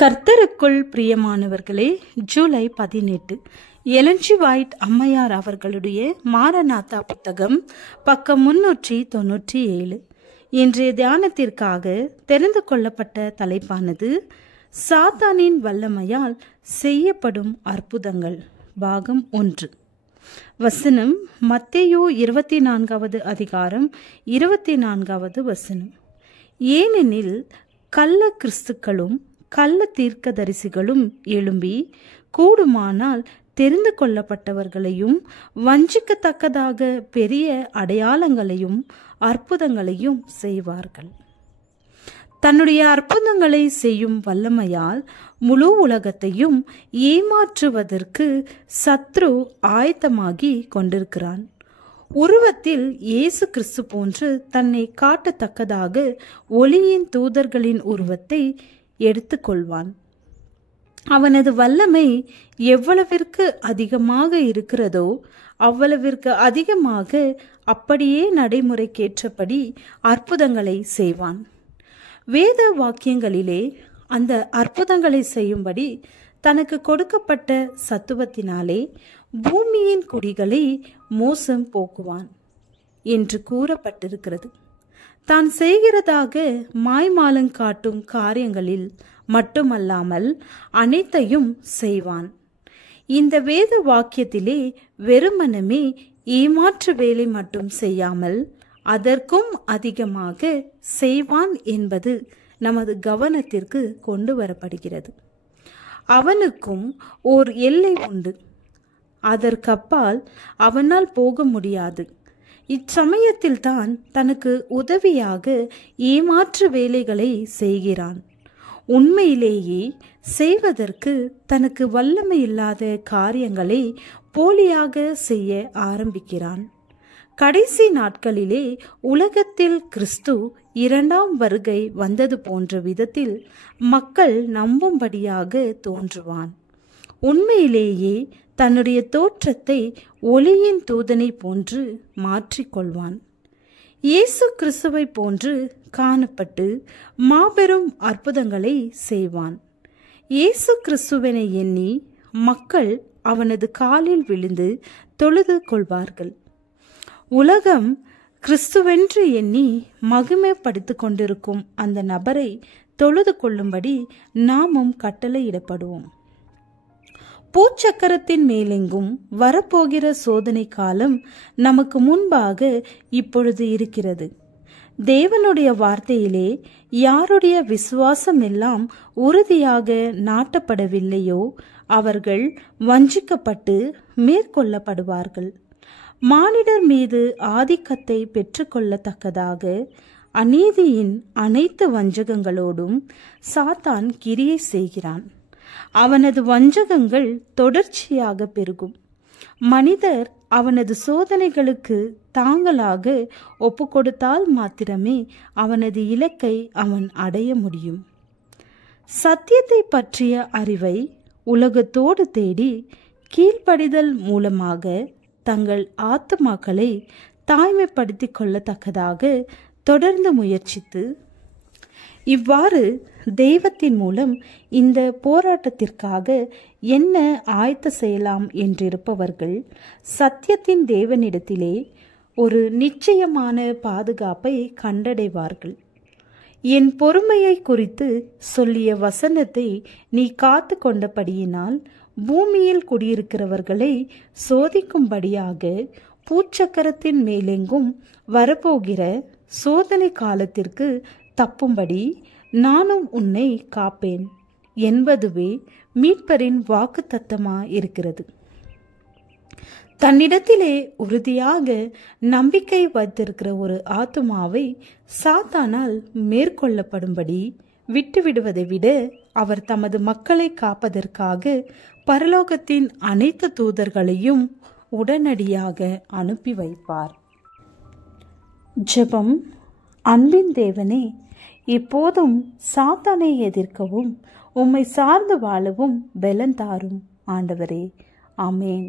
கர்த்தருக்குள் பிரியமானவர்களே, July 18 Elon G white அம்மையார் அவர்களுடைய மாரநாதா புத்தகம், பக்கம் 397. இன்றைய தியானத்திற்காக தெரிந்து கொள்ளப்பட்ட தலைப்பானது சாத்தானின் வல்லமையால் செய்யப்படும் அற்புதங்கள், பாகம் 1. வசனம் மத்தேயு 24வது அதிகாரம் 24வது வசனம். ஏனெனில் கள்ள கிறிஸ்துக்களும் கள்ள தீர்க்கதரிசிகளும் எழும்பி கூடுமானால் தெரிந்து கொள்ளப்பட்டவர்களையும் வஞ்சிக்கத்தக்கதாக பெரிய அடையாளங்களையும் அற்புதங்களையும் செய்வார்கள். தன்னுடைய அற்புதங்களை செய்யும் வல்லமையால் முழு உலகத்தையும் ஏமாற்றுவதற்கு சத்ரு ஆயத்தமாகி கொண்டிருக்கிறான். உருவத்தில் இயேசு கிறிஸ்து போன்று தன்னை காட்டத்தக்கதாக ஒளியின் தூதர்களின் உருவத்தை எடுத்துக்கொள்வான். அவனது வல்லமை எவ்வளவிற்கு அதிகமாக இருக்கிறதோ அவ்வளவிற்கு அதிகமாக அப்படியே நடைமுறைக்கேற்றபடி அற்புதங்களை செய்வான். வேத வாக்கியங்களிலே அந்த அற்புதங்களை செய்யும்படி தனக்கு கொடுக்கப்பட்ட சத்துவத்தினாலே பூமியின் குடிகளை மோசம் போக்குவான் என்று கூறப்பட்டிருக்கிறது. தான் செய்கிறதாக மாய்மாலங்காட்டும் காரியங்களில் மட்டுமல்லாமல் அனைத்தையும் செய்வான். இந்த வேத வாக்கியத்திலே வெறுமனமே ஏமாற்று வேலை மட்டும் செய்யாமல் அதற்கும் அதிகமாக செய்வான் என்பது நமது கவனத்திற்கு கொண்டு வரப்படுகிறது. அவனுக்கும் ஓர் எல்லை உண்டு, அதற்கப்பால் அவனால் போக முடியாது. இச்சமயத்தில் தான் தனக்கு உதவியாக ஏமாற்று வேலைகளை செய்கிறான். உண்மையிலேயே செய்வதற்கு தனக்கு வல்லமை இல்லாத காரியங்களை போலியாக செய்ய ஆரம்பிக்கிறான். கடைசி நாட்களிலே உலகத்தில் கிறிஸ்து 2ஆம் வருகை வந்தது போன்ற விதத்தில் மக்கள் நம்பும்படியாக தோன்றுவான். உண்மையிலேயே தன்னுடைய தோற்றத்தை ஒளியின் தூதனை போன்று மாற்றிக்கொள்வான். இயேசு கிறிஸ்துவை போன்று காணப்பட்டு மாபெரும் அற்புதங்களை செய்வான். இயேசு கிறிஸ்துவனை எண்ணி மக்கள் அவனது காலில் விழுந்து தொழுது கொள்வார்கள். உலகம் கிறிஸ்துவென்று எண்ணி மகிமைப்படுத்திக் கொண்டிருக்கும் அந்த நபரை தொழுது கொள்ளும்படி நாமும் கட்டளையிடப்படுவோம். பூச்சக்கரத்தின் மேலெங்கும் வரப்போகிற சோதனை காலம் நமக்கு முன்பாக இப்பொழுது இருக்கிறது. தேவனுடைய வார்த்தையிலே யாருடைய விசுவாசம் எல்லாம் உறுதியாக நாட்டப்படவில்லையோ அவர்கள் வஞ்சிக்கப்பட்டு மேற்கொள்ளப்படுவார்கள். மானிடர் மீது ஆதிக்கத்தை பெற்றுக்கொள்ளத்தக்கதாக அநீதியின் அனைத்து வஞ்சகங்களோடும் சாத்தான் கிரியை செய்கிறான். அவனது வஞ்சகங்கள் தொடர்ச்சியாக பெருகும். மனிதர் அவனது சோதனைகளுக்கு தாங்களாக ஒப்பு கொடுத்தால் மாத்திரமே அவனது இலக்கை அவன் அடைய முடியும். சத்தியத்தை பற்றிய அறிவை உலகத்தோடு தேடி கீழ்ப்படிதல் மூலமாக தங்கள் ஆத்துமாக்களை தாய்மைப்படுத்திக் கொள்ளத்தக்கதாக தொடர்ந்து முயற்சித்து இவ்வாறு தெய்வத்தின் மூலம் இந்த போராட்டத்திற்காக என்ன ஆயத்த செய்யலாம் என்றிருப்பவர்கள் சத்தியத்தின் தேவனிடத்திலே ஒரு நிச்சயமான பாதுகாப்பை கண்டடைவார்கள். என் பொறுமையை குறித்து சொல்லிய வசனத்தை நீ காத்து கொண்டபடியினால் பூமியில் குடியிருக்கிறவர்களை சோதிக்கும்படியாக பூச்சக்கரத்தின் மேலெங்கும் வரப்போகிற சோதனை காலத்திற்கு தப்பும்படி நானும் உன்னை காப்பேன் என்பதுவே மீட்பரின் வாக்கு தத்தமா இருக்கிறது. தன்னிடத்திலே உறுதியாக நம்பிக்கை வைத்திருக்கிற ஒரு ஆத்துமாவை சாத்தானால் மேற்கொள்ளப்படும்படி விட்டுவிடுவதை விட அவர் தமது மக்களை காப்பதற்காக பரலோகத்தின் அனைத்து தூதர்களையும் உடனடியாக அனுப்பி வைப்பார். ஜெபம். அன்பின் தேவனே, இப்போதும் சாத்தானை எதிர்க்கவும் உம்மை சார்ந்து வாழவும் பலன் தாரும் ஆண்டவரே. ஆமேன்.